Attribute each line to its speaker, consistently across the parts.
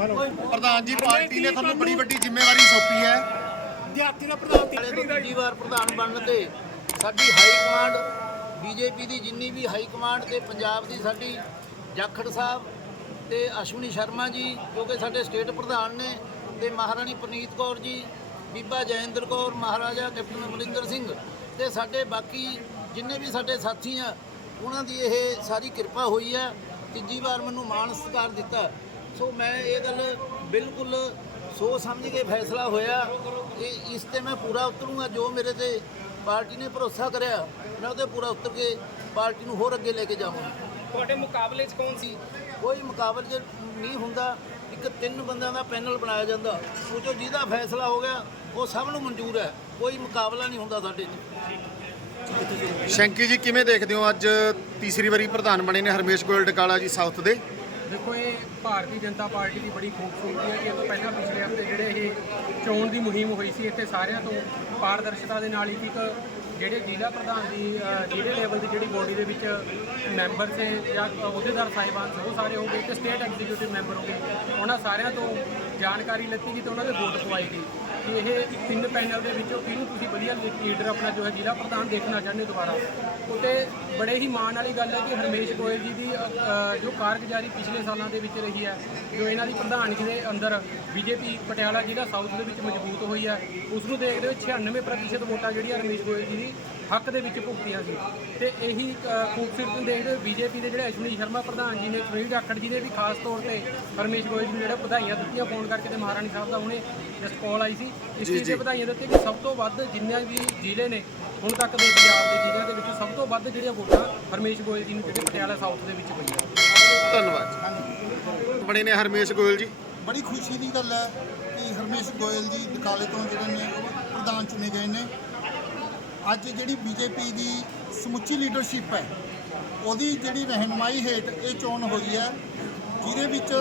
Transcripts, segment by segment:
Speaker 1: ਪ੍ਰਧਾਨ ਜੀ ਪਾਰਟੀ ਨੇ ਤੁਹਾਨੂੰ ਬੜੀ ਵੱਡੀ ਜ਼ਿੰਮੇਵਾਰੀ ਸੌਂਪੀ ਹੈ।
Speaker 2: ਦਿਹਾਤੀ ਦਾ ਪ੍ਰਧਾਨ
Speaker 3: ਤੋਂ ਦੂਜੀ ਵਾਰ ਪ੍ਰਧਾਨ ਬਣਨ ਤੇ ਸਾਡੀ ਹਾਈ ਕਮਾਂਡ ਬੀਜੇਪੀ ਦੀ ਜਿੰਨੀ ਵੀ ਹਾਈ ਕਮਾਂਡ ਤੇ ਪੰਜਾਬ ਦੀ ਸਾਡੀ ਜਾਖੜ ਸਾਹਿਬ ਤੇ ਅਸ਼ਵਨੀ ਸ਼ਰਮਾ ਜੀ ਜੋ ਕਿ ਸਾਡੇ ਸਟੇਟ ਪ੍ਰਧਾਨ ਨੇ ਤੇ ਮਹਾਰਾਣੀ ਪ੍ਰਨੀਤ ਕੌਰ ਜੀ ਬੀਬਾ ਜੈਇੰਦਰ ਕੌਰ ਮਹਾਰਾਜਾ ਕੈਪਟਨ ਅਮਰਿੰਦਰ ਸਿੰਘ ਤੇ ਸਾਡੇ ਬਾਕੀ ਜਿੰਨੇ ਵੀ ਸਾਡੇ ਸਾਥੀ ਆ ਉਹਨਾਂ ਦੀ ਇਹ ਸਾਰੀ ਕਿਰਪਾ ਹੋਈ ਹੈ ਤੀਜੀ ਵਾਰ ਮੈਨੂੰ ਮਾਣ ਸਤਿਕਾਰ ਦਿੱਤਾ। ਸੋ ਮੈਂ ਇਹ ਗੱਲ ਬਿਲਕੁਲ ਸੋਚ ਸਮਝ ਕੇ ਫੈਸਲਾ ਹੋਇਆ ਇਹ ਇਸ ਤੇ ਮੈਂ ਪੂਰਾ ਉਤਰੂੰਗਾ ਜੋ ਮੇਰੇ ਤੇ ਪਾਰਟੀ ਨੇ ਭਰੋਸਾ ਕਰਿਆ ਮੈਂ ਉਹਦੇ ਪੂਰਾ ਉਤਰ ਕੇ ਪਾਰਟੀ ਨੂੰ ਹੋਰ ਅੱਗੇ ਲੈ ਕੇ ਜਾਵਾਂਗਾ।
Speaker 2: ਤੁਹਾਡੇ ਮੁਕਾਬਲੇ 'ਚ ਕੌਣ ਸੀ?
Speaker 3: ਕੋਈ ਮੁਕਾਬਲੇ 'ਚ ਨਹੀਂ ਹੁੰਦਾ ਇੱਕ ਤਿੰਨ ਬੰਦਿਆਂ ਦਾ ਪੈਨਲ ਬਣਾਇਆ ਜਾਂਦਾ। ਉਹ 'ਚੋਂ ਜਿਹਦਾ ਫੈਸਲਾ ਹੋ ਗਿਆ ਉਹ ਸਭ ਨੂੰ ਮਨਜ਼ੂਰ ਹੈ ਕੋਈ ਮੁਕਾਬਲਾ ਨਹੀਂ ਹੁੰਦਾ ਸਾਡੇ 'ਚ।
Speaker 1: ਸ਼ੰਕੀ ਜੀ ਕਿਵੇਂ ਦੇਖਦੇ ਹੋ ਅੱਜ ਤੀਸਰੀ ਵਾਰੀ ਪ੍ਰਧਾਨ ਬਣੇ ਨੇ ਹਰਮੇਸ਼ ਗੋਇਲ ਡਕਾਲਾ ਜੀ ਸਾਊਥ ਦੇ?
Speaker 4: ਦੇਖੋ, ਇਹ ਭਾਰਤੀ ਜਨਤਾ ਪਾਰਟੀ ਦੀ ਬੜੀ ਖੂਬਸੂਰਤੀ ਹੈ ਕਿ ਇਹ ਤੋਂ ਪਹਿਲਾਂ ਪਿਛਲੇ ਹਫ਼ਤੇ ਜਿਹੜੇ ਇਹ ਚੋਣ ਦੀ ਮੁਹਿੰਮ ਹੋਈ ਸੀ, ਇੱਥੇ ਸਾਰਿਆਂ ਤੋਂ ਪਾਰਦਰਸ਼ਤਾ ਦੇ ਨਾਲ ਹੀ ਇੱਕ ਜਿਹੜੇ ਜ਼ਿਲ੍ਹਾ ਪ੍ਰਧਾਨ ਦੀ ਜ਼ਿਲ੍ਹੇ ਲੈਵਲ ਦੀ ਜਿਹੜੀ ਬੋਡੀ ਦੇ ਵਿੱਚ ਮੈਂਬਰ ਸੇ ਜਾਂ ਅਹੁਦੇਦਾਰ ਸਾਹਿਬਾਨ ਉਹ ਸਾਰੇ ਹੋ ਗਏ ਤੇ ਸਟੇਟ ਐਗਜ਼ੀਕਿਊਟਿਵ ਮੈਂਬਰ ਹੋ ਗਏ ਉਹਨਾਂ ਸਾਰਿਆਂ ਤੋਂ ਜਾਣਕਾਰੀ ਲਿੱਤੀ ਗਈ ਤੇ ਉਹਨਾਂ ਦੇ ਵੋਟ ਪਵਾਈ ਗਈ ਕਿ ਇਹ ਤਿੰਨ ਪੈਨਲ ਦੇ ਵਿੱਚੋਂ ਕਿਹਨੂੰ ਤੁਸੀਂ ਵਧੀਆ ਲੀਡਰ ਆਪਣਾ ਜੋ ਹੈ ਜ਼ਿਲ੍ਹਾ ਪ੍ਰਧਾਨ ਦੇਖਣਾ ਚਾਹੁੰਦੇ ਹੋ ਦੁਬਾਰਾ? ਉਤੇ ਬੜੇ ਹੀ ਮਾਣ ਵਾਲੀ ਗੱਲ ਹੈ ਕਿ ਹਰਮੇਸ਼ ਗੋਇਲ ਜੀ ਦੀ ਜੋ ਕਾਰਗੁਜ਼ਾਰੀ ਪਿਛਲੇ ਸਾਲਾਂ ਦੇ ਵਿੱਚ ਰਹੀ ਹੈ, ਜੋ ਇਹਨਾਂ ਦੀ ਪ੍ਰਧਾਨਗੀ ਦੇ ਅੰਦਰ ਬੀਜੇਪੀ ਪਟਿਆਲਾ ਜ਼ਿਲ੍ਹਾ ਸਾਊਥ ਦੇ ਵਿੱਚ ਮਜ਼ਬੂਤ ਹੋਈ ਹੈ ਉਸ ਨੂੰ ਦੇਖਦੇ ਹੋਏ 96% ਵੋਟਾਂ ਜਿਹੜੀਆਂ ਹਰਮੇਸ਼ ਗੋਇਲ ਜੀ ਦੀ ਹੱਕ ਦੇ ਵਿੱਚ ਭੁਗਤੀਆਂ ਸੀ। ਤੇ ਇਹੀ ਖੂਬਸੂਰਤ ਖੂਬਸੂਰਤੀ ਨੂੰ ਦੇਖਦੇ ਹੋਏ ਬੀਜੇਪੀ ਦੇ ਜਿਹੜੇ ਅਸ਼ਵਨੀ ਸ਼ਰਮਾ ਪ੍ਰਧਾਨ ਜੀ ਨੇ, ਸੁਨੀਲ ਜਾਖੜ ਜੀ ਨੇ ਵੀ ਖਾਸ ਤੌਰ ਤੇ ਹਰਮੇਸ਼ ਗੋਇਲ ਜੀ ਨੂੰ ਜਿਹੜਾ ਵਧਾਈਆਂ ਦਿੱਤੀਆਂ, ਫੋਨ ਕਰਕੇ ਤੇ ਮਹਾਰਾਣੀ ਸਾਹਿਬ ਦਾ ਉਹਨੇ ਜਸਟ ਕਾਲ ਆਈ ਸੀ। ਇਸ ਚੀਜ਼ ਤੇ ਵਧਾਈਆਂ ਦਿੱਤੀਆਂ ਕਿ ਸਭ ਤੋਂ ਵੱਧ ਜਿੰਨੇ ਵੀ ਜ਼ਿਲ੍ਹੇ ਨੇ ਹੁਣ ਤੱਕ ਦੇ ਪੰਜਾਬ ਦੇ ਜ਼ਿਲ੍ਹਿਆਂ ਦੇ ਵਿੱਚ ਸਭ ਤੋਂ ਵੱਧ ਜਿਹੜੀਆਂ ਵੋਟਾਂ ਹਰਮੇਸ਼ ਗੋਇਲ ਜੀ ਨੂੰ ਜਿਹੜੇ ਪਟਿਆਲਾ ਸਾਊਥ ਦੇ ਵਿੱਚ ਪਈਆਂ।
Speaker 1: ਧੰਨਵਾਦ ਬਣੇ ਨੇ ਹਰਮੇਸ਼ ਗੋਇਲ ਜੀ।
Speaker 5: ਬੜੀ ਖੁਸ਼ੀ ਦੀ ਗੱਲ ਹੈ ਕਿ ਹਰਮੇਸ਼ ਗੋਇਲ ਜੀ ਬਕਾਲੇ ਤੋਂ ਜਿਹੜੇ ਨੇ ਪ੍ਰਧਾਨ ਚੁਣੇ ਗਏ ਨੇ। ਅੱਜ ਜਿਹੜੀ ਬੀਜੇਪੀ ਦੀ ਸਮੁੱਚੀ ਲੀਡਰਸ਼ਿਪ ਹੈ ਉਹਦੀ ਜਿਹੜੀ ਰਹਿਨਮਾਈ ਹੇਠ ਇਹ ਚੋਣ ਹੋਈ ਹੈ ਜਿਹਦੇ ਵਿੱਚ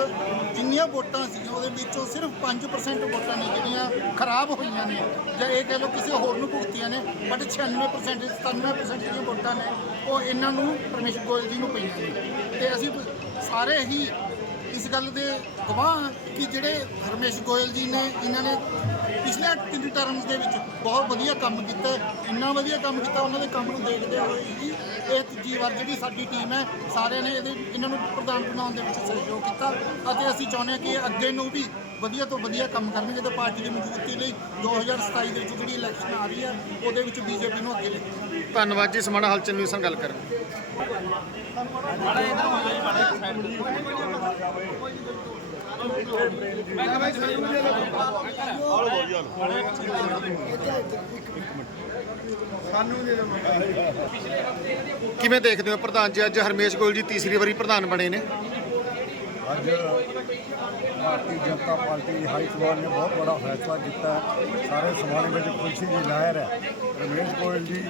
Speaker 5: ਜਿੰਨੀਆਂ ਵੋਟਾਂ ਸੀ ਉਹਦੇ ਵਿੱਚੋਂ ਸਿਰਫ 5% ਵੋਟਾਂ ਨੇ ਜਿਹੜੀਆਂ ਖਰਾਬ ਹੋਈਆਂ ਨੇ, ਜਾਂ ਇਹ ਕਹਿ ਲਓ ਕਿਸੇ ਹੋਰ ਨੂੰ ਭੁਗਤੀਆਂ ਨੇ ਬਟ 96% 97% ਜਿਹੜੀਆਂ ਵੋਟਾਂ ਨੇ, ਉਹ ਇਹਨਾਂ ਨੂੰ ਪਰਮੇਸ਼ ਗੋਇਲ ਜੀ ਨੂੰ ਪਈਆਂ ਨੇ। ਤੇ ਅਸੀਂ ਸਾਰੇ ਹੀ ਇਸ ਗੱਲ ਦੇ ਗਵਾਹ ਹਾਂ ਕਿ ਜਿਹੜੇ ਹਰਮੇਸ਼ ਗੋਇਲ ਜੀ ਨੇ, ਇਹਨਾਂ ਨੇ ਪਿਛਲੇ ਤਿੰਨ ਟਰਮਸ ਦੇ ਵਿੱਚ ਬਹੁਤ ਵਧੀਆ ਕੰਮ ਕੀਤਾ। ਇੰਨਾ ਵਧੀਆ ਕੰਮ ਕੀਤਾ ਉਹਨਾਂ ਦੇ ਕੰਮ ਨੂੰ ਦੇਖਦੇ ਹੋਏ ਹੀ ਇਹ ਤੀਜੀ ਵਾਰ ਜਿਹੜੀ ਸਾਡੀ ਟੀਮ ਹੈ ਸਾਰਿਆਂ ਨੇ ਇਹਦੇ ਇਹਨਾਂ ਨੂੰ ਪ੍ਰਧਾਨ ਬਣਾਉਣ ਦੇ ਵਿੱਚ ਸਹਿਯੋਗ ਕੀਤਾ ਅਤੇ ਅਸੀਂ ਚਾਹੁੰਦੇ ਹਾਂ ਕਿ ਇਹ ਅੱਗੇ ਨੂੰ ਵੀ ਵਧੀਆ ਤੋਂ ਵਧੀਆ ਕੰਮ ਕਰਨਗੇ ਤੇ ਪਾਰਟੀ ਦੀ ਮਜ਼ਬੂਤੀ ਲਈ 2027 ਦੇ ਵਿੱਚ ਜਿਹੜੀ ਇਲੈਕਸ਼ਨ ਆ ਰਹੀ ਹੈ ਉਹਦੇ ਵਿੱਚ ਬੀਜੇਪੀ ਨੂੰ ਅੱਗੇ ਲੈ ਕੇ।
Speaker 1: ਧੰਨਵਾਦ ਜੀ ਸਮਾਣਾ ਹਲਚਲ ਨਿਊਜ਼ ਨਾਲ ਗੱਲ ਕਰਨ ਕਿਵੇਂ ਦੇਖਦੇ ਹੋ ਪ੍ਰਧਾਨ ਜੀ, ਅੱਜ ਹਰਮੇਸ਼ ਗੋਇਲ ਜੀ ਤੀਸਰੀ ਵਾਰੀ ਪ੍ਰਧਾਨ ਬਣੇ ਨੇ?
Speaker 6: ਅੱਜ ਭਾਰਤੀ ਜਨਤਾ ਪਾਰਟੀ ਦੀ ਹਾਈ ਕਮਾਂਡ ਨੇ ਬਹੁਤ ਬੜਾ ਫੈਸਲਾ ਕੀਤਾ। ਸਾਰੇ ਸਮਾਜ ਵਿੱਚ ਖੁਸ਼ੀ ਦੀ ਲਹਿਰ ਹੈ। ਰਮੇਸ਼ ਗੋਇਲ ਜੀ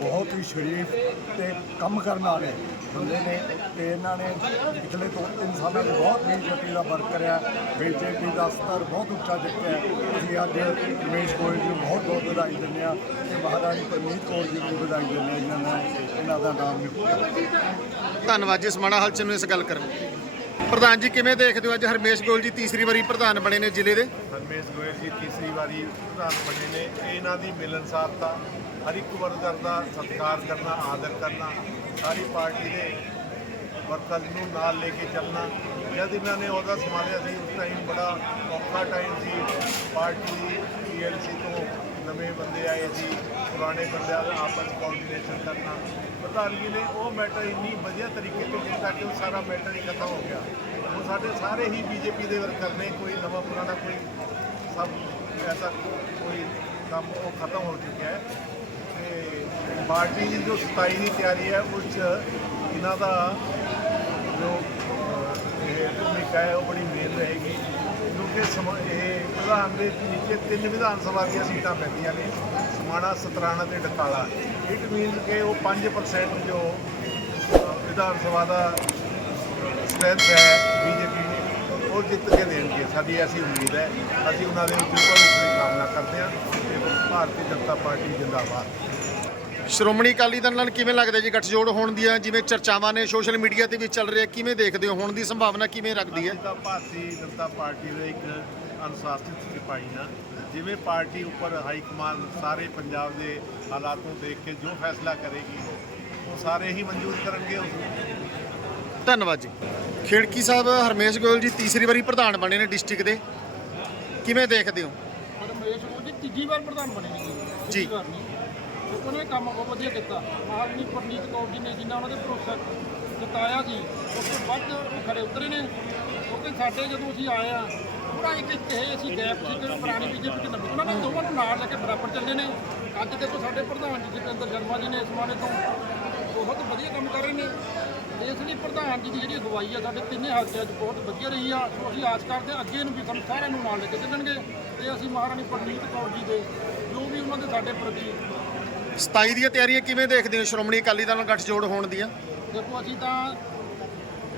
Speaker 6: ਬਹੁਤ ਹੀ ਸ਼ਰੀਫ ਤੇ ਕੰਮ ਕਰਨ ਵਾਲੇ ਬੰਦੇ ਨੇ ਤੇ ਇਹਨਾਂ ਨੇ ਪਿਛਲੇ ਦੋ ਤਿੰਨ ਸਾਲਾਂ ਵਿੱਚ ਬਹੁਤ ਬੀਜੇਪੀ ਦਾ ਵਰਕ ਕਰਿਆ। ਬੀਜੇਪੀ ਦਾ ਸਤਰ ਬਹੁਤ ਉੱਚਾ ਚੁੱਕਿਆ। ਅਸੀਂ ਅੱਜ ਰਮੇਸ਼ ਗੋਇਲ ਜੀ ਨੂੰ ਬਹੁਤ ਬਹੁਤ ਵਧਾਈ ਦਿੰਦੇ ਹਾਂ ਤੇ ਮਹਾਰਾਣੀ ਪ੍ਰਨੀਤ ਕੌਰ ਜੀ ਨੂੰ ਵਧਾਈ ਦਿੰਦੇ ਹਾਂ ਜਿਨ੍ਹਾਂ ਨੇ ਇਹਨਾਂ ਦਾ ਨਾਮ
Speaker 1: ਧੰਨਵਾਦ ਜੀ ਸਮਾਣਾ ਹਲਚਲ ਨਿਊਜ਼ ਗੱਲ ਕਰਨ। ਪ੍ਰਧਾਨ ਜੀ ਕਿਵੇਂ ਦੇਖਦੇ ਹੋ ਅੱਜ ਹਰਮੇਸ਼ ਗੋਇਲ ਜੀ ਤੀਸਰੀ ਵਾਰੀ ਪ੍ਰਧਾਨ ਬਣੇ ਨੇ ਜ਼ਿਲ੍ਹੇ ਦੇ?
Speaker 7: ਹਰਮੇਸ਼ ਗੋਇਲ ਜੀ ਤੀਸਰੀ ਵਾਰੀ ਪ੍ਰਧਾਨ ਬਣੇ ਨੇ। ਇਹ ਇਹਨਾਂ ਦੀ ਮਿਲਨਸਾਰਤਾ ਹਰ ਇੱਕ ਵਰਕਰ ਦਾ ਸਤਿਕਾਰ ਕਰਨਾ, ਆਦਰ ਕਰਨਾ, ਸਾਰੀ ਪਾਰਟੀ ਦੇ ਵਰਕਰ ਨੂੰ ਨਾਲ ਲੈ ਕੇ ਚੱਲਣਾ। ਜਦ ਇਹਨਾਂ ਨੇ ਉਹਦਾ ਸੰਭਾਲਿਆ ਸੀ, ਉਸ ਟਾਈਮ ਬੜਾ ਔਖਾ ਟਾਈਮ ਸੀ। ਪਾਰਟੀ ਦੀ ਪੀਐਲਸੀ ਤੋਂ ਨਵੇਂ ਬੰਦੇ ਆਏ ਸੀ, ਪੁਰਾਣੇ ਬੰਦਿਆਂ ਦਾ ਆਪਸ ਕੋਆਰਡੀਨੇਸ਼ਨ ਕਰਨਾ। ਪ੍ਰਧਾਨ ਜੀ ਨੇ ਉਹ ਮੈਟਰ ਇੰਨੀ ਵਧੀਆ ਤਰੀਕੇ ਤੋਂ ਕੀਤਾ ਕਿ ਉਹ ਸਾਰਾ ਮੈਟਰ ਹੀ ਖਤਮ ਹੋ ਗਿਆ। ਉਹ ਸਾਡੇ ਸਾਰੇ ਹੀ ਬੀਜੇਪੀ ਦੇ ਵਰਕਰ ਨੇ, ਕੋਈ ਨਵਾਂ ਪੁਰਾਣਾ ਕੋਈ ਸਭ ਐਸਾ ਕੋਈ ਕੰਮ ਉਹ ਖਤਮ ਹੋ ਚੁੱਕਿਆ ਹੈ। ਪਾਰਟੀ ਦੀ ਜੋ 27 ਦੀ ਤਿਆਰੀ ਹੈ, ਉਸ 'ਚ ਇਹਨਾਂ ਦਾ ਜੋ ਇਹ ਭੂਮਿਕਾ ਹੈ, ਉਹ ਬੜੀ ਮੇਨ ਰਹੇਗੀ। ਕਿਉਂਕਿ ਸਮ- ਇਹ ਪ੍ਰਧਾਨ ਦੇ ਨੀਚੇ ਤਿੰਨ ਵਿਧਾਨ ਸਭਾ ਦੀਆਂ ਸੀਟਾਂ ਪੈਂਦੀਆਂ ਨੇ, ਸਮਾਣਾ, ਸਤਰਾਣਾ ਤੇ ਡਕਾਲਾ। ਇਟ ਮੀਨਸ ਕਿ ਉਹ 5% ਜੋ ਵਿਧਾਨ ਸਭਾ ਦਾ ਸਟਰੈਂਥ ਹੈ, ਬੀਜੇਪੀ ਉਹ ਜਿੱਤ ਕੇ ਦੇਣਗੇ। ਸਾਡੀ ਐਸੀ ਉਮੀਦ ਹੈ। ਅਸੀਂ ਉਹਨਾਂ ਦੇ ਉੱਤੇ ਭਵਿੱਖ ਦੀ ਕਾਮਨਾ ਕਰਦੇ ਹਾਂ। ਤੇ ਭਾਰਤੀ ਜਨਤਾ ਪਾਰਟੀ ਜਿੰਦਾਬਾਦ।
Speaker 1: ਸ਼੍ਰੋਮਣੀ ਅਕਾਲੀ ਦਲ ਨਾਲ ਕਿਵੇਂ ਲੱਗਦਾ ਜੀ ਗੱਠਜੋੜ ਹੋਣ ਦੀਆਂ? ਜਿਵੇਂ ਚਰਚਾਵਾਂ ਨੇ ਸੋਸ਼ਲ ਮੀਡੀਆ ਤੇ ਵੀ ਚੱਲ ਰਿਹਾ ਕਿਵੇਂ ਦੇਖਦੇ ਹੋ? ਹੋਣ ਦੀ ਸੰਭਾਵਨਾ ਕਿਵੇਂ ਰੱਖਦੀ ਹੈ?
Speaker 7: ਤਾਂ ਭਾਰਤੀ ਜਨਤਾ ਪਾਰਟੀ ਦੇ ਇੱਕ ਅਨੁਸ਼ਾਸਿਤ ਸਿਪਾਹੀ ਹਾਂ। ਜਿਵੇਂ ਪਾਰਟੀ ਉੱਪਰ ਹਾਈ ਕਮਾਨ ਸਾਰੇ ਪੰਜਾਬ ਦੇ ਹਾਲਾਤ ਨੂੰ ਦੇਖ ਕੇ ਜੋ ਫੈਸਲਾ ਕਰੇਗੀ ਉਹ ਸਾਰੇ ਹੀ ਮਨਜ਼ੂਰ ਕਰਨਗੇ ਉਸ ਨੂੰ।
Speaker 1: ਧੰਨਵਾਦ ਜੀ। ਖੇੜਕੀ ਸਾਹਿਬ ਹਰਮੇਸ਼ ਗੋਇਲ ਜੀ ਤੀਸਰੀ ਵਾਰੀ ਪ੍ਰਧਾਨ ਬਣੇ ਨੇ ਡਿਸਟ੍ਰਿਕਟ ਦੇ। ਕਿਵੇਂ ਦੇਖਦੇ ਹੋ?
Speaker 2: ਰਮੇਸ਼ ਉਹ ਜੀ ਤੀਜੀ ਵਾਰ ਪ੍ਰਧਾਨ ਬਣੇ ਨੇ
Speaker 1: ਜੀ।
Speaker 2: ਤੀਜੀ ਵਾਰ ਉਹਨੇ ਕੰਮ ਬਹੁਤ ਵਧੀਆ ਕੀਤਾ। ਮਹਾਰਾਣੀ ਪਰਨੀਤ ਕੌਰ ਜੀ ਨੇ ਜਿੰਨਾ ਉਹਨਾਂ ਦੇ ਭਰੋਸਾ ਜਤਾਇਆ ਸੀ ਉਸ ਤੋਂ ਵੱਧ ਉਹ ਖੜੇ ਉਤਰੇ ਨੇ। ਕਿਉਂਕਿ ਸਾਡੇ ਜਦੋਂ ਅਸੀਂ ਆਏ ਆ ਪੂਰਾ ਇੱਕ ਇਹ ਅਸੀਂ ਗੈਪ ਸੀ ਕਿ ਪੁਰਾਣੀ ਬੀਜੇਪੀ ਤੇ। ਨਵੀਂ ਉਹਨਾਂ ਨੇ ਦੋਵਾਂ ਨੂੰ ਨਾਲ ਲੈ ਕੇ ਬਰਾਬਰ ਚੱਲੇ ਨੇ। ਅੱਜ ਦੇਖੋ ਸਾਡੇ ਪ੍ਰਧਾਨ ਜੀ ਜਤਿੰਦਰ ਸ਼ਰਮਾ ਜੀ ਨੇ ਇਸ ਮਾਨੇ ਤੋਂ ਬਹੁਤ ਵਧੀਆ ਕੰਮ ਕਰ ਰਹੇ ਨੇ। ਇਸ ਲਈ ਪ੍ਰਧਾਨ ਜੀ ਦੀ ਜਿਹੜੀ ਅਗਵਾਈ ਆ, ਸਾਡੇ ਤਿੰਨੇ ਹਲਕਿਆਂ 'ਚ ਬਹੁਤ ਵਧੀਆ ਰਹੀ ਆ। ਸੋ ਅਸੀਂ ਆਸ ਕਰਦੇ ਅੱਗੇ ਨੂੰ ਵੀ ਸਾਨੂੰ ਸਾਰਿਆਂ ਨੂੰ ਨਾਲ ਲੈ ਕੇ ਚੱਲਣਗੇ ਤੇ ਅਸੀਂ ਮਹਾਰਾਣੀ ਪਰਨੀਤ ਕੌਰ ਜੀ ਦੇ ਜੋ ਵੀ ਉਹਨਾਂ ਦੇ ਸਾਡੇ ਪ੍ਰਤੀ
Speaker 1: 27 ਦੀਆਂ ਤਿਆਰੀਆਂ ਕਿਵੇਂ ਦੇਖਦੇ ਹੋ? ਸ਼੍ਰੋਮਣੀ ਅਕਾਲੀ ਦਲ ਨਾਲ ਗੱਠਜੋੜ ਹੋਣ ਦੀਆਂ?
Speaker 2: ਦੇਖੋ ਅਸੀਂ ਤਾਂ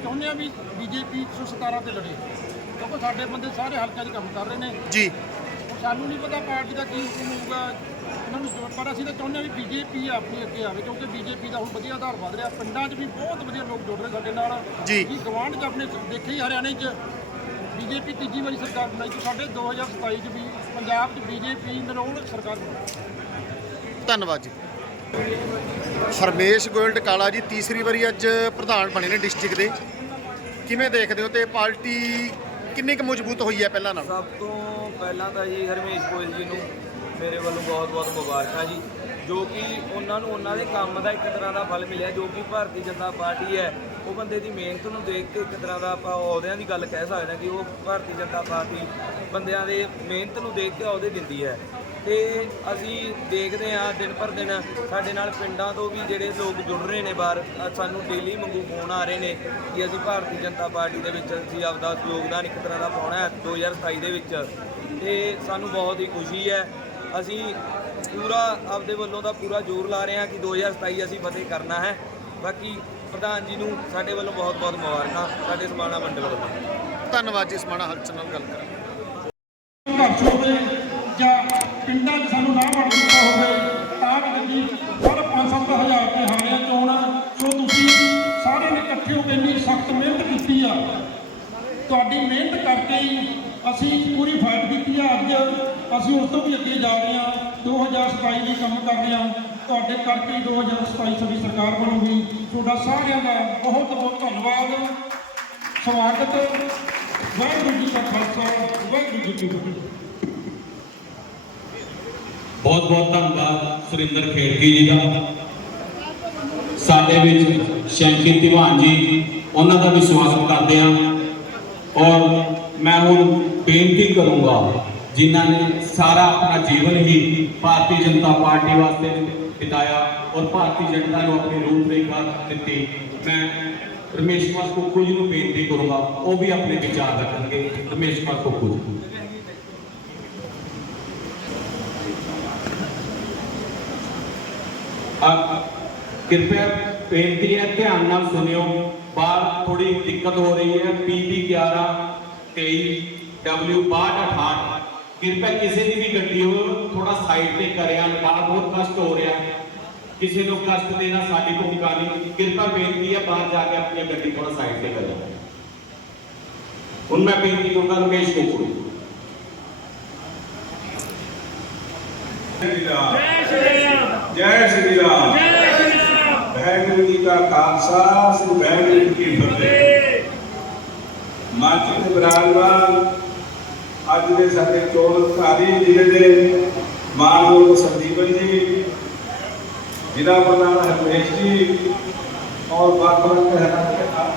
Speaker 2: ਚਾਹੁੰਦੇ ਹਾਂ ਵੀ ਬੀਜੇਪੀ 117 ਤੇ ਲੜੇ। ਕਿਉਂਕਿ ਸਾਡੇ ਬੰਦੇ ਸਾਰੇ ਹਲਕਿਆਂ 'ਚ ਕੰਮ ਕਰ ਰਹੇ ਨੇ।
Speaker 1: ਜੀ।
Speaker 2: ਸਾਨੂੰ ਨਹੀਂ ਪਤਾ ਪਾਰਟੀ ਦਾ ਕੀ ਹੁਕਮ ਹੋਊਗਾ। ਇਹਨਾਂ ਨੂੰ ਪਰ ਅਸੀਂ ਤਾਂ ਚਾਹੁੰਦੇ ਹਾਂ ਵੀ ਬੀਜੇਪੀ ਆਪਣੀ ਅੱਗੇ ਆਵੇ ਕਿਉਂਕਿ ਬੀਜੇਪੀ ਦਾ ਹੁਣ ਵਧੀਆ ਆਧਾਰ ਵਧ ਰਿਹਾ। ਪਿੰਡਾਂ 'ਚ ਵੀ ਬਹੁਤ ਵਧੀਆ ਲੋਕ ਜੁੜ ਰਹੇ ਸਾਡੇ ਨਾਲ।
Speaker 1: ਜੀ।
Speaker 2: ਗਵਾਂਢ 'ਚ ਆਪਣੇ ਦੇਖੇ ਹੀ ਹਰਿਆਣੇ 'ਚ। ਬੀਜੇਪੀ ਤੀਜੀ ਵਾਰੀ ਸਰਕਾਰ ਬਣਾਈ। ਤੇ ਸਾਡੇ 2027 'ਚ ਵੀ ਪੰਜਾਬ 'ਚ ਬੀਜੇਪੀ ਨਿਰੋਲ ਸਰਕਾਰ ਬਣਾਈ।
Speaker 1: ਧੰਨਵਾਦ ਜੀ। ਹਰਮੇਸ਼ ਗੋਇਲ ਟਕਾਲਾ ਜੀ, ਤੀਸਰੀ ਵਾਰੀ ਅੱਜ ਪ੍ਰਧਾਨ ਬਣੇ ਨੇ ਡਿਸਟ੍ਰਿਕਟ ਦੇ। ਕਿਵੇਂ ਦੇਖਦੇ ਹੋ ਤੇ ਪਾਰਟੀ ਕਿੰਨੀ ਕੁ ਮਜ਼ਬੂਤ ਹੋਈ ਹੈ ਪਹਿਲਾਂ ਨਾਲ?
Speaker 8: ਸਭ ਤੋਂ ਪਹਿਲਾਂ ਤਾਂ ਜੀ ਹਰਮੇਸ਼ ਗੋਇਲ ਜੀ ਨੂੰ ਮੇਰੇ ਵੱਲੋਂ ਬਹੁਤ-ਬਹੁਤ ਮੁਬਾਰਕਾਂ ਜੀ, ਜੋ ਕਿ ਉਹਨਾਂ ਨੂੰ ਉਹਨਾਂ ਦੇ ਕੰਮ ਦਾ ਇੱਕ ਤਰ੍ਹਾਂ ਦਾ ਫਲ ਮਿਲਿਆ, ਜੋ ਕਿ ਭਾਰਤੀ ਜਨਤਾ ਪਾਰਟੀ ਹੈ, ਉਹ ਬੰਦੇ ਦੀ ਮਿਹਨਤ ਨੂੰ ਦੇਖ ਕੇ ਇੱਕ ਤਰ੍ਹਾਂ ਦਾ ਆਪਾਂ ਅਹੁਦਿਆਂ ਦੀ ਗੱਲ ਕਹਿ ਸਕਦੇ ਹਾਂ ਕਿ ਉਹ ਭਾਰਤੀ ਜਨਤਾ ਪਾਰਟੀ ਬੰਦਿਆਂ ਦੇ ਮਿਹਨਤ ਨੂੰ ਦੇਖ ਕੇ ਅਹੁਦੇ ਦਿੰਦੀ ਹੈ। ਤੇ ਅਸੀਂ ਦੇਖਦੇ ਹਾਂ ਦਿਨ ਪਰ ਦਿਨ ਸਾਡੇ ਨਾਲ ਪਿੰਡਾਂ ਤੋਂ ਵੀ ਜਿਹੜੇ ਲੋਕ ਜੁੜ ਰਹੇ ਨੇ ਬਾਹਰ ਸਾਨੂੰ ਡੇਲੀ ਮੰਗੂ ਫੋਨ ਆ ਰਹੇ ਨੇ ਕਿ ਅਸੀਂ ਭਾਰਤੀ ਜਨਤਾ ਪਾਰਟੀ ਦੇ ਵਿੱਚ ਅਸੀਂ ਆਪਦਾ ਯੋਗਦਾਨ ਇੱਕ ਤਰ੍ਹਾਂ ਦਾ ਪਾਉਣਾ ਹੈ 2027 ਦੇ ਵਿੱਚ ਤੇ ਸਾਨੂੰ ਬਹੁਤ ਹੀ ਖੁਸ਼ੀ ਹੈ। ਅਸੀਂ ਪੂਰਾ ਆਪਦੇ ਵੱਲੋਂ ਦਾ ਪੂਰਾ ਜ਼ੋਰ ਲਾ ਰਹੇ ਹਾਂ ਕਿ 2027 ਅਸੀਂ ਫਤਿਹ ਕਰਨਾ ਹੈ। ਬਾਕੀ ਪ੍ਰਧਾਨ ਜੀ ਨੂੰ ਸਾਡੇ ਵੱਲੋਂ ਬਹੁਤ ਬਹੁਤ ਮੁਬਾਰਕਾਂ ਸਾਡੇ ਸਮਾਣਾ ਮੰਡਲ ਵੱਲੋਂ।
Speaker 1: ਧੰਨਵਾਦ ਜੀ ਸਮਾਣਾ ਹਲਚਲ ਨਾਲ ਗੱਲ ਕਰਾਂ
Speaker 2: ਸੰਘਰਸ਼ ਹੋਵੇ ਜਾਂ ਪਿੰਡਾਂ 'ਚ ਸਾਨੂੰ ਨਾ ਵੜ ਦਿੱਤਾ ਹੋਵੇ ਤਾਂ ਵੀ ਗੱਡੀ ਹਰ 5-7 ਹਜ਼ਾਰ ਰੁਪਏ ਹਾਰਿਆ ਤੁਸੀਂ ਸਾਰਿਆਂ ਨੇ ਇਕੱਠੇ ਹੋ ਕੇ ਇੰਨੀ ਸਖਤ ਮਿਹਨਤ ਕੀਤੀ ਆ। ਤੁਹਾਡੀ ਮਿਹਨਤ ਕਰਕੇ ਹੀ ਅਸੀਂ ਪੂਰੀ ਫਾਈਟ ਕੀਤੀ ਆ। ਅੱਜ ਅਸੀਂ ਉਸ ਤੋਂ ਵੀ ਅੱਗੇ ਜਾ ਰਹੇ ਹਾਂ। 2027 ਲਈ ਕੰਮ ਕਰ ਰਹੇ ਹਾਂ। ਤੁਹਾਡੇ ਕਰਕੇ ਹੀ 2027 ਸਾਡੀ ਸਰਕਾਰ ਬਣੂਗੀ। ਤੁਹਾਡਾ ਸਾਰਿਆਂ ਦਾ ਬਹੁਤ ਬਹੁਤ ਧੰਨਵਾਦ। ਸਵਾਗਤ। ਵਾਹਿਗੁਰੂ ਜੀ ਕਾ ਖਾਲਸਾ। ਵਾਹਿਗੁਰੂ ਜੀ ਕੀ ਫਤਿਹ।
Speaker 9: ਬਹੁਤ ਬਹੁਤ ਧੰਨਵਾਦ ਸੁਰਿੰਦਰ ਖੇੜਕੀ ਜੀ ਦਾ। ਸਾਡੇ ਵਿੱਚ ਸ਼ੈਂਕੀ ਧਿਵਾਨ ਜੀ, ਉਹਨਾਂ ਦਾ ਵੀ ਸਵਾਗਤ ਕਰਦੇ ਹਾਂ। ਔਰ ਮੈਂ ਹੁਣ ਬੇਨਤੀ ਕਰੂੰਗਾ, ਜਿਨ੍ਹਾਂ ਨੇ ਸਾਰਾ ਆਪਣਾ ਜੀਵਨ ਹੀ ਭਾਰਤੀ ਜਨਤਾ ਪਾਰਟੀ ਵਾਸਤੇ ਬਿਤਾਇਆ ਔਰ ਭਾਰਤੀ ਜਨਤਾ ਨੂੰ ਆਪਣੀ ਰੂਪਰੇਖਾ ਦਿੱਤੀ। ਮੈਂ ਰਮੇਸ਼ ਕੁਮਾਰ ਕੁੱਕੂ ਜੀ ਨੂੰ ਬੇਨਤੀ ਕਰੂੰਗਾ, ਉਹ ਵੀ ਆਪਣੇ ਵਿਚਾਰ ਰੱਖਣਗੇ। ਰਮੇਸ਼ ਕੁਮਾਰ ਕੁੱਕੂ ਜੀ। ਆ ਕਿਰਪਾ ਬੇਨਤੀ ਹੈ, ਧਿਆਨ ਨਾਲ ਸੁਣਿਓ। ਬਾਹਰ ਥੋੜੀ ਦਿੱਕਤ ਹੋ ਰਹੀ ਹੈ ਪੀਬੀ 11 23 W 6268 ਕਿਰਪਾ ਕਿਸੇ ਦੀ ਵੀ ਗੱਡੀ ਹੋ ਥੋੜਾ ਸਾਈਡ ਤੇ ਕਰਿਆ ਬਾਹਰ ਬਹੁਤ ਕਸ਼ਟ ਹੋ ਰਿਹਾ। ਕਿਸੇ ਨੂੰ ਕਸ਼ਟ ਦੇਣਾ ਸਾਡੀ ਭੂਮਿਕਾ ਨਹੀਂ। ਕਿਰਪਾ ਬੇਨਤੀ ਹੈ, ਬਾਹਰ ਜਾ ਕੇ ਆਪਣੀ ਗੱਡੀ ਥੋੜਾ ਸਾਈਡ ਤੇ ਕਰਿਓ। ਹੁਣ ਮੈਂ ਬੇਨਤੀ ਕਰੂੰਗਾ ਰਮੇਸ਼ ਕੋਕੂ
Speaker 10: ਜੈ ਸ਼੍ਰੀ ਰਾਮ। ਵਾਹਿਗੁਰੂ ਜੀ ਕਾ ਖਾਲਸਾ, ਸ੍ਰੀ ਵਾਹਿਗੁਰੂ ਜੀ ਕੀ ਫਤਿਹ। ਮੰਚ ਤੇ ਵਿਰਾਜਮਾਨ ਅੱਜ ਦੇ ਸਾਡੇ ਚੋਣ ਅਧਿਕਾਰੀ ਜ਼ਿਲ੍ਹੇ ਦੇ ਮਾਨਯੋਗ ਸੰਦੀਪਨ ਜੀ, ਜ਼ਿਲ੍ਹਾ ਪ੍ਰਧਾਨ ਹਰਮੇਸ਼ ਜੀ ਔਰ ਵੱਖ ਵੱਖ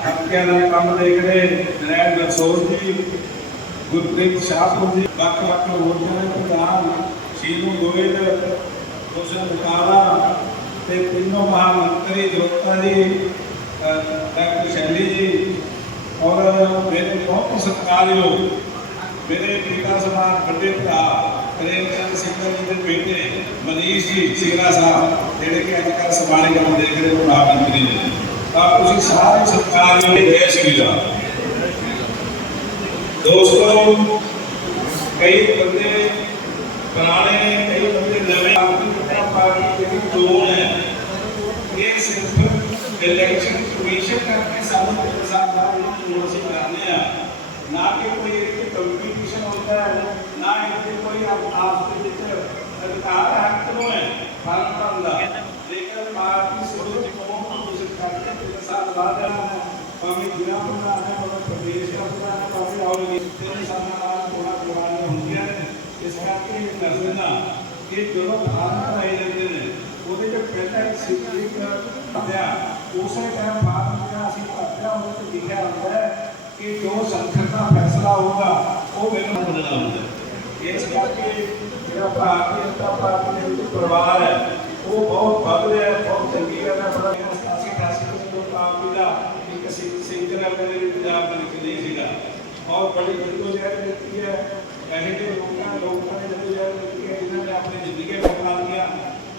Speaker 10: ਹਲਕਿਆਂ ਦਾ ਕੰਮ ਦੇਖਦੇ ਨਰੈਣ ਗਰਸੋਰ ਜੀ, ਗੁਰਪ੍ਰੀਤ ਸ਼ਾਹਪੁਰ ਜੀ, ਵੱਖ ਵੱਖ ਮੋਰਚਿਆਂ ਦੇ ਪ੍ਰਧਾਨ ਸ਼ੀਨੂ ਗੋਇਲ ਰੋਸ਼ਨ ਬੁਕਾਰਾ ਤੇ ਤਿੰਨੋਂ ਮਹਾਮੰਤਰੀ ਜੋਤਾ ਜੀ ਡਾਕਟਰ ਸ਼ੈਲੀ ਜੀ ਔਰ ਮੇਰੇ ਬਹੁਤ ਸਤਿਕਾਰਯੋਗ ਮੇਰੇ ਪਿਤਾ ਸਮਾਨ ਵੱਡੇ ਭਰਾ ਪ੍ਰੇਮ ਚੰਦ ਸਿੰਘਲ ਜੀ ਦੇ ਬੇਟੇ ਮਨੀਸ਼ ਜੀ ਸਿੰਘਲਾ ਸਾਹਿਬ, ਜਿਹੜੇ ਕਿ ਅੱਜ ਕੱਲ੍ਹ ਸਮਾਣੇ ਕੰਮ ਦੇਖ ਰਹੇ ਹੋ ਮਹਾਮੰਤਰੀ ਨੇ। ਤਾਂ ਤੁਸੀਂ ਸਾਰੇ ਸਤਿਕਾਰਯੋਗ ਜੈ ਸ਼੍ਰੀ ਰਾਮ ਦੋਸਤੋ, ਕਈ ਬੰਦੇ ਪੁਰਾਣੇ ਕਈ ਬੰਦੇ ਨਵੇਂ ਪਾਰਟੀ ਦੀ ਚੋਣ ਹੈ ਇਹ ਸਿਰਫ ਇਲੈਕਸ਼ਨ ਕਮਿਸ਼ਨ ਕਰਕੇ ਸਾਨੂੰ ਕਿਸਾਨ ਦਾ ਚੋਣ ਅਸੀਂ ਕਰਨੇ ਆ ਨਾ ਕਿ ਕੋਈ ਇੱਕ ਕੰਪੀਟੀਸ਼ਨ ਹੁੰਦਾ ਹੈ ਨਾ ਇਹਦੇ ਕੋਈ ਆਪ- ਆਪਸ ਦੇ ਵਿੱਚ ਅਧਿਕਾਰ ਹੱਕ ਨੂੰ ਹੈ ਫ਼ਰਕ ਪੈਂਦਾ ਲੇਕਿਨ ਪਾਰਟੀ ਸਿਰਫ ਚੋਣ ਕਮਿਸ਼ਨ ਕਰਕੇ ਕਿਸਾਨ ਬਾਅਦ ਭਾਵੇਂ ਜ਼ਿਲ੍ਹਾ ਪ੍ਰਧਾਨ ਹੈ ਭਾਵੇਂ ਪ੍ਰਦੇਸ਼ ਦਾ ਪ੍ਰਧਾਨ ਹੈ ਭਾਵੇਂ ਔਰ ਵੀ ਤਿੰਨ ਸਾਲਾਂ ਬਾਅਦ ਚੋਣਾਂ ਕਿ ਜਦੋਂ ਫਾਰਮ ਭਰਾਏ ਜਾਂਦੇ ਨੇ ਉਹਦੇ ਚ ਪਹਿਲਾਂ ਇੱਕ ਸਿੱਧਿਕ ਭਰਿਆ ਉਸੇ ਟਾਈਮ ਫਾਰਮ ਜਿਹੜਾ ਅਸੀਂ ਭਰਦੇ ਹਾਂ ਉਹਦੇ ਚ ਲਿਖਿਆ ਹੁੰਦਾ ਹੈ ਕਿ ਜੋ ਸੰਖਤ ਦਾ ਫੈਸਲਾ ਹੋਊਗਾ ਉਹ ਮੈਨੂੰ ਬਦਲਣਾ ਹੁੰਦਾ। ਇਸ ਕਰਕੇ ਜਿਹੜਾ ਭਾਰਤੀ ਜਨਤਾ ਪਾਰਟੀ ਦੇ ਵਿੱਚ ਪਰਿਵਾਰ ਹੈ ਉਹ ਬਹੁਤ ਵੱਧ ਰਿਹਾ ਹੈ ਬਹੁਤ ਚੰਗੀ ਗੱਲ ਹੈ। 88 88 ਦੇ ਲੋਕ ਆਪ ਦਾ ਇੱਕ ਸਿੰਗਰ ਆਪਣੇ ਪੰਜਾਬ ਦੇ ਵਿੱਚ ਨਹੀਂ ਸੀਗਾ। ਔਰ ਬੜੀ ਜਦੋਜਹਿਦ ਦਿੱਤੀ ਹੈ ਇਹੋ ਜਿਹੇ ਲੋਕਾਂ ਲੋਕਾਂ ਨੇ ਦਿੱਤੀ ਹੈ ਨੇ ਆਪਣੀ ਜ਼ਿੰਦਗੀ ਬਣਾ ਲਈਆਂ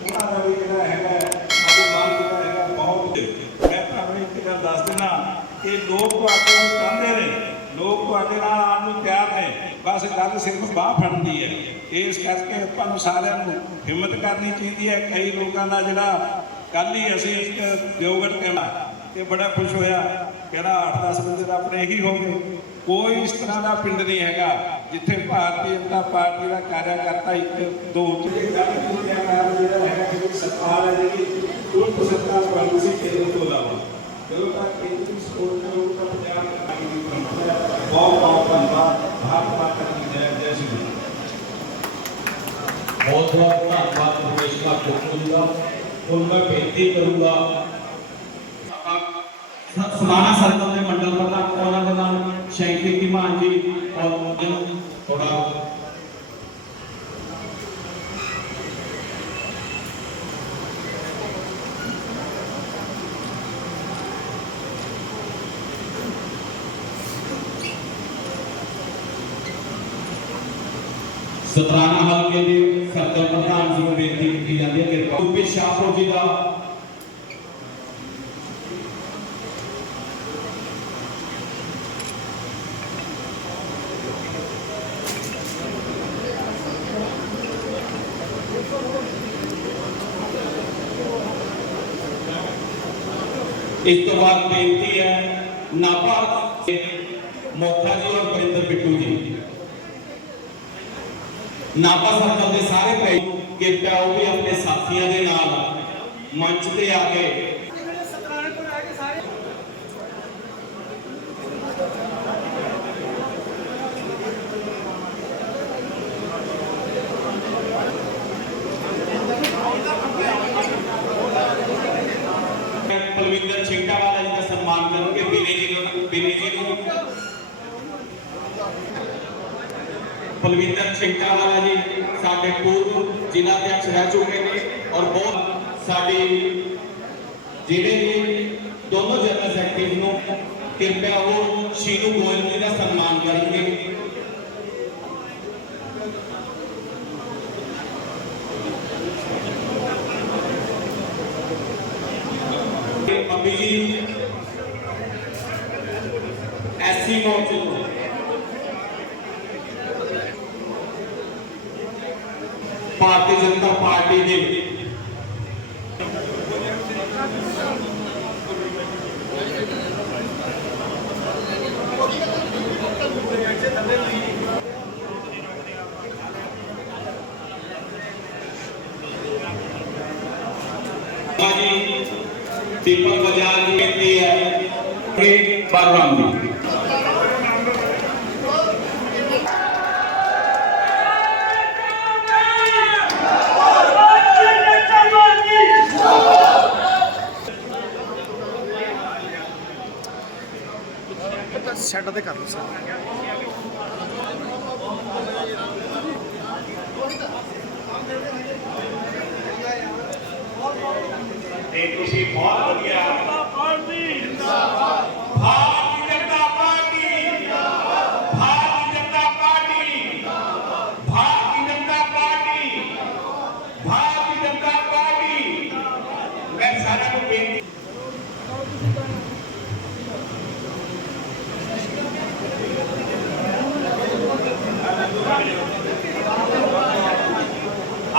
Speaker 10: ਉਹਨਾਂ ਦਾ ਵੀ ਜਿਹੜਾ ਹੈਗਾ ਅਭਿਮਾਨ ਜਿਹੜਾ ਹੈਗਾ ਬਹੁਤ ਮੈਂ ਤੁਹਾਨੂੰ ਇੱਕ ਗੱਲ ਦੱਸ ਦਿੰਦਾ, ਕਿ ਲੋਕ ਤੁਹਾਡੇ ਨੂੰ ਚਾਹੁੰਦੇ ਨੇ, ਲੋਕ ਤੁਹਾਡੇ ਨਾਲ ਆਉਣ ਨੂੰ ਤਿਆਰ ਨੇ, ਬਸ ਗੱਲ ਸਿਰਫ ਬਾਹ ਫੜਦੀ ਹੈ। ਇਸ ਕਰਕੇ ਆਪਾਂ ਨੂੰ ਸਾਰਿਆਂ ਨੂੰ ਹਿੰਮਤ ਕਰਨੀ ਚਾਹੀਦੀ ਹੈ, ਕਈ ਲੋਕਾਂ ਦਾ ਜਿਹੜਾ ਕੱਲ ਹੀ ਅਸੀਂ ਇੱਕ ਦਿਓਗੜ ਕਹਿਣਾ ਤੇ ਬੜਾ ਖੁਸ਼ ਹੋਇਆ, ਕਹਿੰਦਾ 8-10 ਬੰਦੇ ਤਾਂ ਆਪਣੇ ਇਹੀ ਹੋ ਗਏ ਕੋਈ ਇਸ ਤਰ੍ਹਾਂ ਦਾ ਪਿੰਡ ਨਹੀਂ ਹੈਗਾ। ਜਿੱਥੇ ਭਾਰਤੀ ਜਨਤਾ ਪਾਰਟੀ ਦਾ ਕਾਰਿਆਕਰਤਾ ਇੱਕ, ਦੋ ਜਿਹੜਾ ਹੈਗਾ ਕਿ ਸਰਕਾਰ ਹੈ ਜਿਹੜੀ ਉਲਟ ਸਰਕਾਰ ਬਣਦੀ ਸੀ ਕੇਂਦਰ ਤੋਂ ਇਲਾਵਾ ਜਦੋਂ ਤੱਕ ਕੇਂਦਰੀ ਸਪੋਰਟ ਕਰੂਗਾ ਪੰਜਾਬ ਦੀ ਦੀ ਪਰੰਪਰਾ ਹੈ। ਬਹੁਤ ਬਹੁਤ ਧੰਨਵਾਦ, ਭਾਰਤ ਮਾਤਾ ਦੀ ਜੈ ਜੈ ਸ਼੍ਰੀ ਰਾਮ
Speaker 9: ਬਹੁਤ ਬਹੁਤ ਧੰਨਵਾਦ ਪਰਮੇਸ਼ਰ ਦਾ ਕੋਕੂ ਦਾ ਹੁਣ ਮੈਂ ਬੇਨਤੀ ਕਰੂੰਗਾ ਸ- ਸਮਾਣਾ ਸਰਕਲ ਦੇ ਮੰਡਲ ਪ੍ਰਧਾਨ ਉਹਨਾਂ ਦੇ ਨਾਮ ਸ਼ੈਂਕੀ ਧੀਮਾਨ ਜੀ ਔਰ ਜਿਹਨੂੰ ਥੋੜਾ ਸਤਰਾਣਾ ਹਲਕੇ ਦੇ ਸਰਕਲ ਪ੍ਰਧਾਨ ਜੀ ਨੂੰ ਬੇਨਤੀ ਕੀਤੀ ਜਾਂਦੀ ਹੈ ਕਿਰਪਾ ਰੂਪੇ ਸ਼ਾਹਪੁਰ ਜੀ ਦਾ ਇਸ ਤੋਂ ਬਾਅਦ ਬੇਨਤੀ ਹੈ ਨਾਭਾ ਦੇ ਮੋਖਾ ਜੀ ਔਰ ਵਰਿੰਦਰ ਬਿੱਟੂ ਜੀ ਨਾਭਾ ਸਰਕਲ ਦੇ ਸਾਰੇ ਭਾਈ ਕਿਰਪਾ ਉਹ ਵੀ ਆਪਣੇ ਸਾਥੀਆਂ ਦੇ ਨਾਲ ਮੰਚ ਤੇ ਆ ਕੇ ਪਲਵਿੰਦਰ ਛਿੰਟਾਵਾਲਾ ਜੀ ਦਾ ਸਨਮਾਨ ਕਰਨਗੇ ਬਿਨੇ ਜੀ ਨੂੰ ਬਿਨੇ ਜੀ ਨੂੰ ਪਲਵਿੰਦਰ ਛਿੰਟਾਵਾਲਾ ਜੀ, ਸਾਡੇ ਪੂਰਵ ਜ਼ਿਲ੍ਹਾ ਅਧਿਕਸ਼ ਰਹਿ ਚੁੱਕੇ ਨੇ ਔਰ ਬਹੁਤ ਸਾਡੀ ਜਿਹੜੇ ਵੀ ਦੋਨੋਂ ਜਨਰਲ ਸੈਕਟਰੀ ਨੂੰ ਕਿਰਪਾ ਉਹ ਸ਼ੀਨੂ ਗੋਇਲ ਜੀ ਦਾ ਸਨਮਾਨ ਕਰਨਗੇ। ਮੰਮੀ ਜੀ ਐਸੀ ਮੋਰਚੇ ਤੋਂ ਭਾਰਤੀ ਜਨਤਾ ਪਾਰਟੀ ਦੇ। ਦੀਪਕ ਬਜਾਜ ਦੀ ਬੇਨਤੀ ਹੈ ਕਿ ਪਰਵਾਨ
Speaker 1: ਸੈੱਟ ਤੇ ਕਰ ਲਓ ਸਰ।
Speaker 10: ਤੇ ਤੁਸੀਂ ਬਹੁਤ ਵਧੀਆ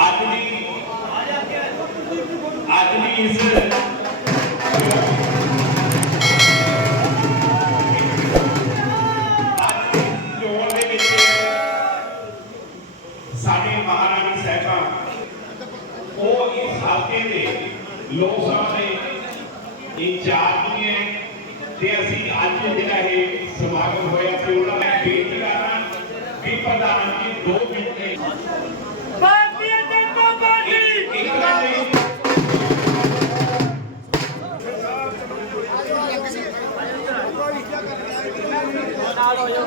Speaker 10: आदमी आदमी इस ਪ੍ਰਧਾਨ ਜੀ 2 ਮਿੰਟ ਦੇ
Speaker 11: ਭਾਰਤੀ ਜਨਤਾ ਪਾਰਟੀ।
Speaker 8: ਨਾਲ ਹੋ ਜਾਓ